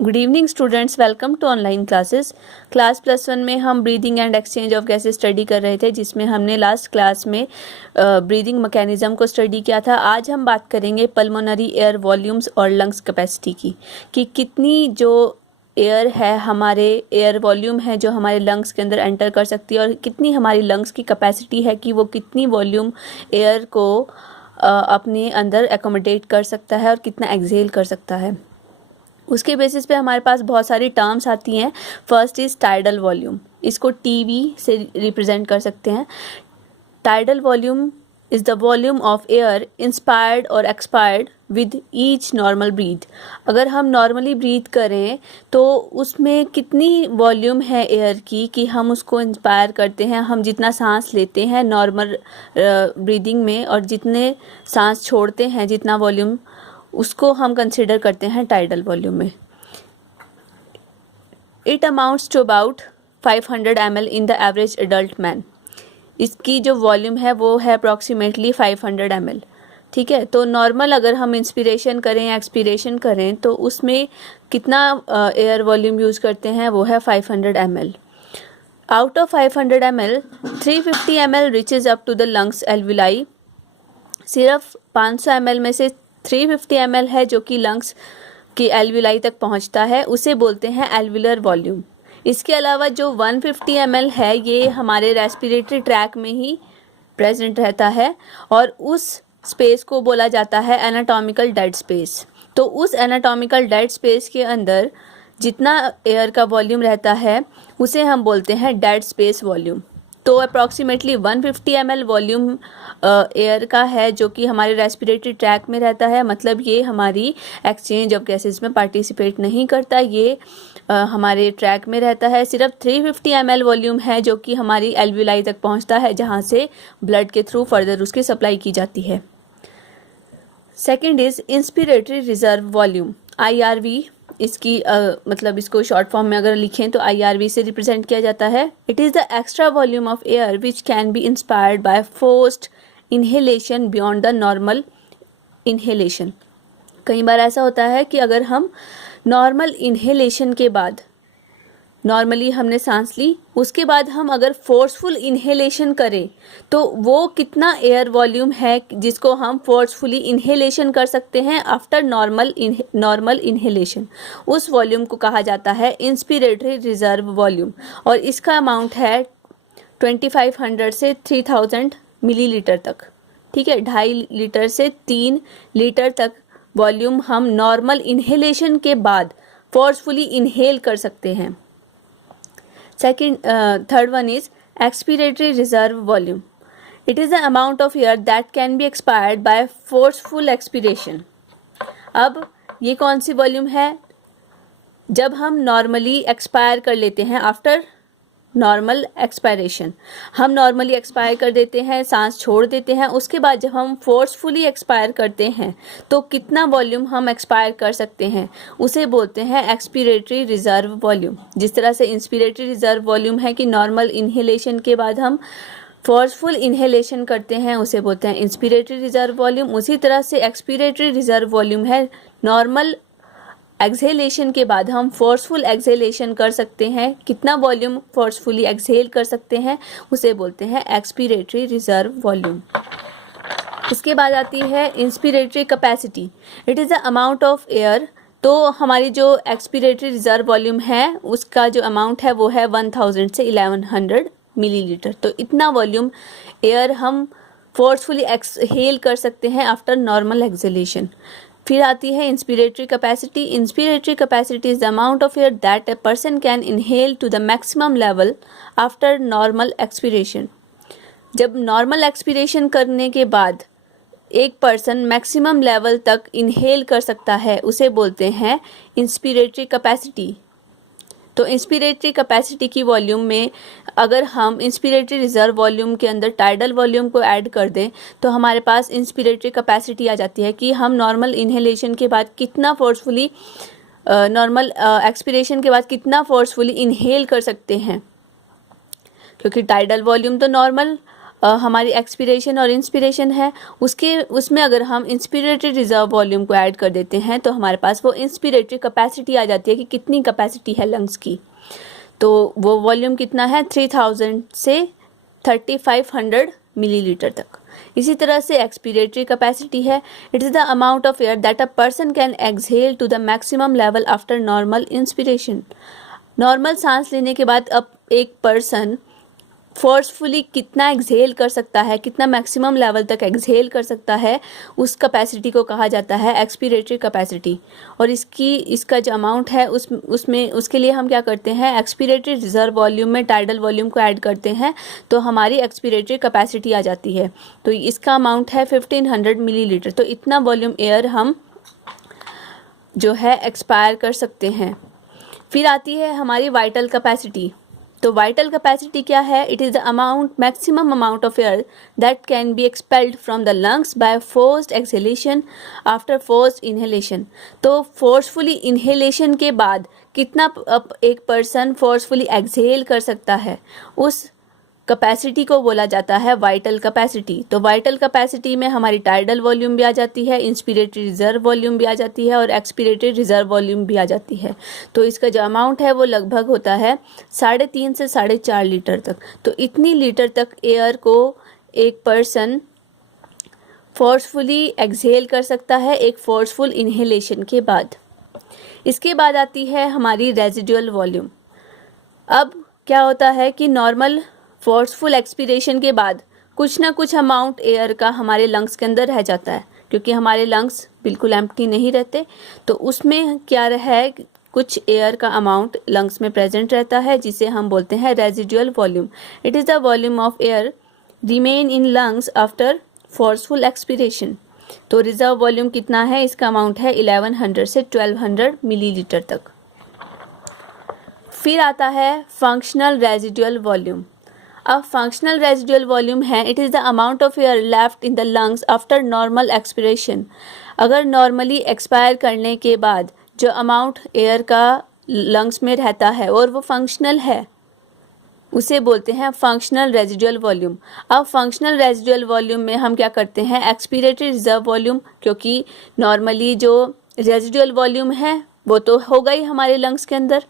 Good evening students, welcome to online classes. Class +1 में हम breathing and exchange of gases study कर रहे थे, जिसमें हमने लास्ट क्लास में ब्रीदिंग मैकेनिज्म को स्टडी किया था। आज हम बात करेंगे पल्मोनरी एयर वॉल्यूम्स और लंग्स कैपेसिटी की, कि कितनी जो एयर है, हमारे एयर वॉल्यूम है जो हमारे लंग्स के अंदर एंटर कर सकती है, और कितनी हमारी लंग्स की कैपेसिटी है कि वो कितनी वॉल्यूम एयर को अपने अंदर एकोमोडेट कर सकता है और कितना एक्सहेल कर सकता है। उसके बेसिस पे हमारे पास बहुत सारी टर्म्स आती हैं। फर्स्ट इज़ टाइडल वॉल्यूम, इसको टीवी से रिप्रेजेंट कर सकते हैं। Tidal volume is the volume of air inspired और expired with each normal breath. अगर हम नॉर्मली ब्रीथ करें तो उसमें कितनी वॉल्यूम है एयर की कि हम उसको इंस्पायर करते हैं, हम जितना सांस लेते हैं नॉर्मल ब्रीदिंग में और जितने सांस छोड़ते हैं, जितना वॉल्यूम, उसको हम कंसिडर करते हैं टाइडल वॉल्यूम में। It amounts to about 500 ml in the average adult man. इसकी जो वॉल्यूम है वो है अप्रॉक्सीमेटली 500 ml। ठीक है, तो नॉर्मल अगर हम इंस्पिरेशन करें या एक्सपीरेशन करें तो उसमें कितना एयर वॉल्यूम यूज़ करते हैं, वो है 500 ml। Out of 500 ml 350 ml reaches up to the lungs alveoli. सिर्फ 500 ml में से 350 ml है जो कि लंग्स की एल्विलाई तक पहुंचता है, उसे बोलते हैं एल्विलर वॉल्यूम। इसके अलावा जो 150 ml है ये हमारे रेस्पिरेटरी ट्रैक में ही प्रेजेंट रहता है और उस स्पेस को बोला जाता है एनाटॉमिकल डेड स्पेस। तो उस एनाटॉमिकल डेड स्पेस के अंदर जितना एयर का वॉल्यूम रहता है उसे हम बोलते हैं डेड स्पेस वॉल्यूम। तो अप्रॉक्सीमेटली 150 ml वॉल्यूम एयर का है जो कि हमारे रेस्पिरेटरी ट्रैक में रहता है। मतलब ये हमारी एक्सचेंज ऑफ गैसेस में पार्टिसिपेट नहीं करता, ये हमारे ट्रैक में रहता है। सिर्फ 350 ml वॉल्यूम है जो कि हमारी एल्विलाई तक पहुंचता है, जहां से ब्लड के थ्रू फर्दर उसकी सप्लाई की जाती है। Second is inspiratory reserve volume, IRV। इसकी मतलब इसको शॉर्ट फॉर्म में अगर लिखें तो IRV से रिप्रेजेंट किया जाता है। It is the extra volume of air which can be inspired by forced inhalation beyond the normal inhalation. कई बार ऐसा होता है कि अगर हम नॉर्मल इनहेलेशन के बाद, नॉर्मली हमने सांस ली, उसके बाद हम अगर फोर्सफुल इनहेलेशन करें तो वो कितना एयर वॉल्यूम है जिसको हम फोर्सफुली इनहेलेशन कर सकते हैं आफ्टर नॉर्मल इनहेलेशन, उस वॉल्यूम को कहा जाता है इंस्पिरेटरी रिजर्व वॉल्यूम। और इसका अमाउंट है 2500 से 3000 मिलीलीटर तक। ठीक है, 2.5 लीटर से 3 लीटर तक वॉल्यूम हम नॉर्मल इनहेलेशन के बाद फोर्सफुली इनहेल कर सकते हैं। Third one is expiratory reserve volume. It is the amount of air that can be expired by forceful expiration. अब ये कौन सी वॉल्यूम है? जब हम नॉर्मली एक्सपायर कर लेते हैं, आफ्टर नॉर्मल एक्सपायरेशन, हम नॉर्मली एक्सपायर कर देते हैं, सांस छोड़ देते हैं, उसके बाद जब हम फोर्सफुली एक्सपायर करते हैं तो कितना वॉल्यूम हम एक्सपायर कर सकते हैं, उसे बोलते हैं एक्सपिरेटरी रिजर्व वॉल्यूम। जिस तरह से इंस्पिरेटरी रिजर्व वॉल्यूम है कि नॉर्मल इनहेलेशन के बाद हम फोर्सफुल इनहेलेशन करते हैं, उसे बोलते हैं इंस्पिरेटरी रिजर्व वॉल्यूम। उसी तरह से एक्सपिरेटरी रिजर्व वॉल्यूम है नॉर्मल एक्सहेलेशन के बाद हम फोर्सफुल एक्सहेलेशन कर सकते हैं, कितना वॉल्यूम फोर्सफुली एक्सहेल कर सकते हैं, उसे बोलते हैं एक्सपिरेटरी रिजर्व वॉल्यूम। इसके बाद आती है inspiratory capacity. It is the amount of air. तो हमारी जो एक्सपिरेटरी रिजर्व वॉल्यूम है उसका जो अमाउंट है वो है 1000 से 1100 मिलीलीटर। तो इतना वॉल्यूम एयर हम फोर्सफुली एक्सहेल कर सकते हैं आफ्टर नॉर्मल एक्सहेलेशन। फिर आती है inspiratory capacity. Inspiratory capacity is the amount of air that a person can inhale to the maximum level after normal expiration. जब नॉर्मल एक्सपिरेशन करने के बाद एक पर्सन मैक्सिमम लेवल तक इनहेल कर सकता है, उसे बोलते हैं इंस्पिरेटरी कैपेसिटी। तो इंस्पिरेटरी कैपेसिटी की वॉल्यूम में अगर हम इंस्पिरेटरी रिजर्व वॉल्यूम के अंदर टाइडल वॉल्यूम को ऐड कर दें तो हमारे पास इंस्पिरेटरी कैपेसिटी आ जाती है कि हम नॉर्मल इनहेलेशन के बाद कितना फोर्सफुली, नॉर्मल एक्सपिरेशन के बाद कितना फोर्सफुली इनहेल कर सकते हैं। क्योंकि टाइडल वॉल्यूम तो नॉर्मल हमारी एक्सपिरेशन और इंस्पिरेशन है, उसमें अगर हम इंस्पिरेटरी रिजर्व वॉल्यूम को ऐड कर देते हैं तो हमारे पास वो इंस्पिरेटरी कैपेसिटी आ जाती है कि कितनी कैपेसिटी है लंग्स की। तो वो वॉल्यूम कितना है 3000 से 3500 मिलीलीटर तक। इसी तरह से एक्सपिरेटरी कैपेसिटी है, it is the amount of air that a person can exhale to the maximum level after normal inspiration. Normal सांस लेने के बाद अब एक पर्सन फोर्सफुली कितना एक्सहेल कर सकता है, कितना मैक्सिमम लेवल तक एक्सहेल कर सकता है, उस कैपेसिटी को कहा जाता है एक्सपिरेटरी कैपेसिटी। और इसका जो अमाउंट है उसमें उसके लिए हम क्या करते हैं, एक्सपिरेटरी रिजर्व वॉल्यूम में टाइडल वॉल्यूम को ऐड करते हैं तो हमारी एक्सपिरेटरी कैपेसिटी आ जाती है। तो इसका अमाउंट है 1500 मिलीलीटर। तो इतना वॉल्यूम एयर हम जो है एक्सपायर कर सकते हैं। फिर आती है हमारी वाइटल कैपेसिटी। तो वाइटल कैपेसिटी क्या है, it is the amount maximum amount of air that can be expelled from the lungs by forced exhalation after forced inhalation. तो फोर्सफुली इनहेलेशन के बाद कितना एक पर्सन फोर्सफुली एक्सहेल कर सकता है, उस कैपेसिटी को बोला जाता है वाइटल कैपेसिटी। तो वाइटल कैपेसिटी में हमारी टाइडल वॉल्यूम भी आ जाती है, इंस्पिरेटरी रिजर्व वॉल्यूम भी आ जाती है और एक्सपिरेटरी रिजर्व वॉल्यूम भी आ जाती है। तो इसका जो अमाउंट है वो लगभग होता है 3.5 से 4.5 लीटर तक। तो इतनी लीटर तक एयर को एक पर्सन फोर्सफुली एक्सहेल कर सकता है एक फोर्सफुल इनहेलेशन के बाद। इसके बाद आती है हमारी रेजिडुअल वॉल्यूम। अब क्या होता है कि नॉर्मल फोर्सफुल एक्सपीरेशन के बाद कुछ ना कुछ अमाउंट एयर का हमारे लंग्स के अंदर रह जाता है, क्योंकि हमारे लंग्स बिल्कुल एम्प्टी नहीं रहते। तो उसमें क्या है, कुछ एयर का अमाउंट लंग्स में प्रेजेंट रहता है जिसे हम बोलते हैं residual volume. It is the volume of air remain in lungs after forceful expiration. तो रिजर्व वॉल्यूम कितना है, इसका अमाउंट है 1100 से 1200 मिलीलीटर तक। फिर आता है फंक्शनल रेजिडुअल वॉल्यूम। अब फंक्शनल रेजिडुअल वॉल्यूम है, it is the amount of air left in the lungs after normal expiration. अगर नॉर्मली एक्सपायर करने के बाद जो अमाउंट एयर का लंग्स में रहता है और वो फंक्शनल है, उसे बोलते हैं फंक्शनल रेजिडुअल वॉल्यूम। अब फंक्शनल रेजिडुअल वॉल्यूम में हम क्या करते हैं, एक्सपिरेटरी रिजर्व वॉल्यूम, क्योंकि नॉर्मली जो रेजिडुअल वॉल्यूम है वो तो होगा ही हमारे लंग्स के अंदर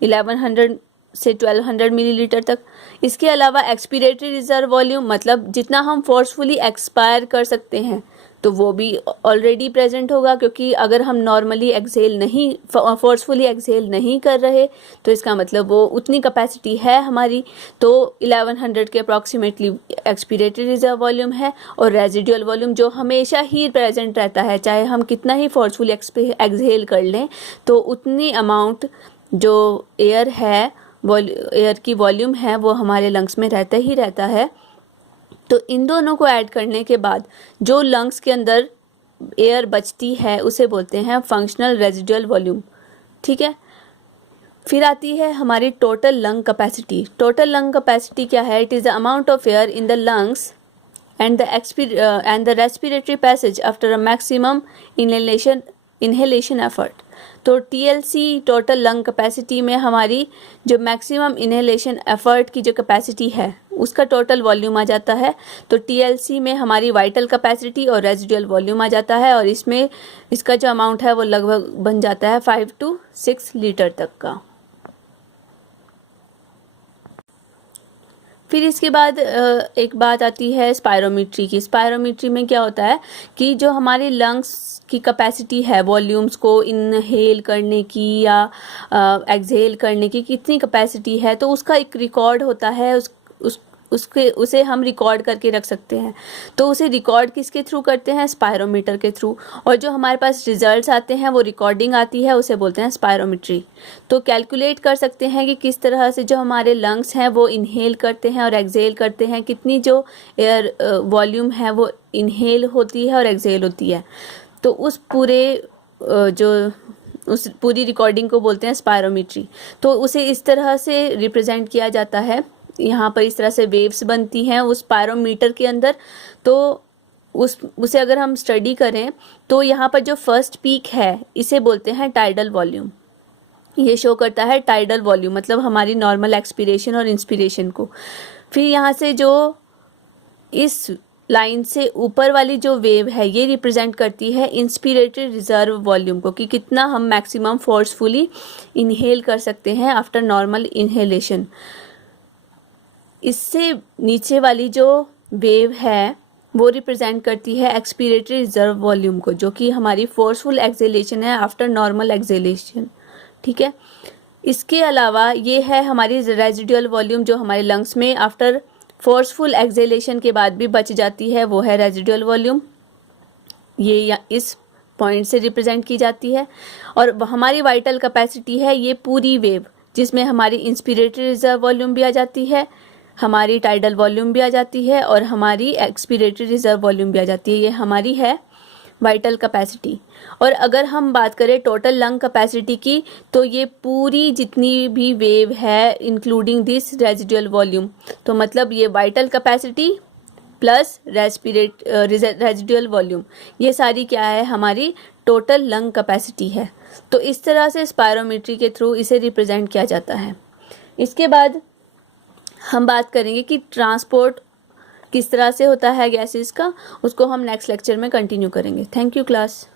1100 से 1200 मिलीलीटर तक। इसके अलावा एक्सपिरेटरी रिजर्व वॉल्यूम मतलब जितना हम फोर्सफुली एक्सपायर कर सकते हैं तो वो भी ऑलरेडी प्रेजेंट होगा, क्योंकि अगर हम नॉर्मली एक्सहेल नहीं फोर्सफुली एक्सहेल नहीं कर रहे तो इसका मतलब वो उतनी कैपेसिटी है हमारी। तो 1100 के अप्रॉक्सीमेटली एक्सपिरेटरी रिजर्व वॉल्यूम है। और रेजिडुअल वॉल्यूम जो हमेशा ही प्रेजेंट रहता है, चाहे हम कितना ही फोर्सफुली एक्सहेल कर लें तो उतनी अमाउंट जो एयर है एयर की वॉल्यूम है वो हमारे लंग्स में रहता ही रहता है। तो इन दोनों को ऐड करने के बाद जो लंग्स के अंदर एयर बचती है उसे बोलते हैं फंक्शनल रेजिडुअल वॉल्यूम। ठीक है। फिर आती है हमारी total lung capacity. Total lung capacity क्या है, it is the amount of air in the lungs and the respiratory passage after a maximum inhalation effort. तो TLC टोटल लंग कैपेसिटी में हमारी जो मैक्सिमम इनहेलेशन एफर्ट की जो capacity है उसका टोटल वॉल्यूम आ जाता है। तो TLC में हमारी वाइटल कैपेसिटी और रेजिडुअल वॉल्यूम आ जाता है और इसमें इसका जो अमाउंट है वो लगभग बन जाता है 5 to 6 लीटर तक का। फिर इसके बाद एक बात आती है स्पायरोमीट्री की। स्पायरोमीट्री में क्या होता है कि जो हमारे लंग्स की कैपेसिटी है वॉल्यूम्स को इनहेल करने की या एक्सहेल करने की कितनी कैपेसिटी है, तो उसका एक रिकॉर्ड होता है। उसे हम रिकॉर्ड करके रख सकते हैं। तो उसे रिकॉर्ड किसके थ्रू करते हैं, स्पायरोमीटर के थ्रू। और जो हमारे पास रिजल्ट्स आते हैं वो रिकॉर्डिंग आती है, उसे बोलते हैं स्पायरोमीट्री। तो कैलकुलेट कर सकते हैं कि किस तरह से जो हमारे लंग्स हैं वो इनहेल करते हैं और एक्सहेल करते हैं, कितनी जो एयर वॉल्यूम है वो इनहेल होती है और एक्सहेल होती है। तो उस पूरी रिकॉर्डिंग को बोलते हैं स्पायरोमीट्री। तो उसे इस तरह से रिप्रेजेंट किया जाता है, यहाँ पर इस तरह से वेव्स बनती हैं उस स्पायरोमीटर के अंदर। तो उसे अगर हम स्टडी करें तो यहाँ पर जो फर्स्ट पीक है इसे बोलते हैं टाइडल वॉल्यूम। ये शो करता है टाइडल वॉल्यूम मतलब हमारी नॉर्मल एक्सपिरेशन और इंस्पिरेशन को। फिर यहाँ से जो इस लाइन से ऊपर वाली जो वेव है ये रिप्रेजेंट करती है इंस्पिरेटेड रिजर्व वॉल्यूम को, कि कितना हम मैक्सिमम फोर्सफुली इनहेल कर सकते हैं आफ्टर नॉर्मल इनहेलेशन। इससे नीचे वाली जो वेव है वो रिप्रेजेंट करती है एक्सपीरेटरी रिजर्व वॉल्यूम को, जो कि हमारी फोर्सफुल एक्सेलेशन है आफ्टर नॉर्मल एक्सेलेशन। ठीक है, इसके अलावा ये है हमारी रेजिडुअल वॉल्यूम जो हमारे लंग्स में आफ्टर फोर्सफुल एक्सेलेशन के बाद भी बच जाती है, वो है रेजिडुअल वॉल्यूम। ये इस पॉइंट से रिप्रेजेंट की जाती है। और हमारी वाइटल कैपेसिटी है ये पूरी वेव, जिसमें हमारी इंस्पिरेटरी रिजर्व वॉल्यूम भी आ जाती है, हमारी टाइडल वॉल्यूम भी आ जाती है और हमारी एक्सपीरेटरी रिजर्व वॉल्यूम भी आ जाती है। ये हमारी है वाइटल कैपेसिटी। और अगर हम बात करें टोटल लंग कैपेसिटी की, तो ये पूरी जितनी भी वेव है इंक्लूडिंग दिस रेजिडुअल वॉल्यूम, तो मतलब ये vital capacity plus residual volume, ये सारी क्या है, हमारी टोटल लंग कैपेसिटी है। तो इस तरह से स्पायरोमेट्री के थ्रू इसे रिप्रेजेंट किया जाता है। इसके बाद हम बात करेंगे कि ट्रांसपोर्ट किस तरह से होता है गैसेस का, उसको हम नेक्स्ट लेक्चर में कंटिन्यू करेंगे। Thank you class.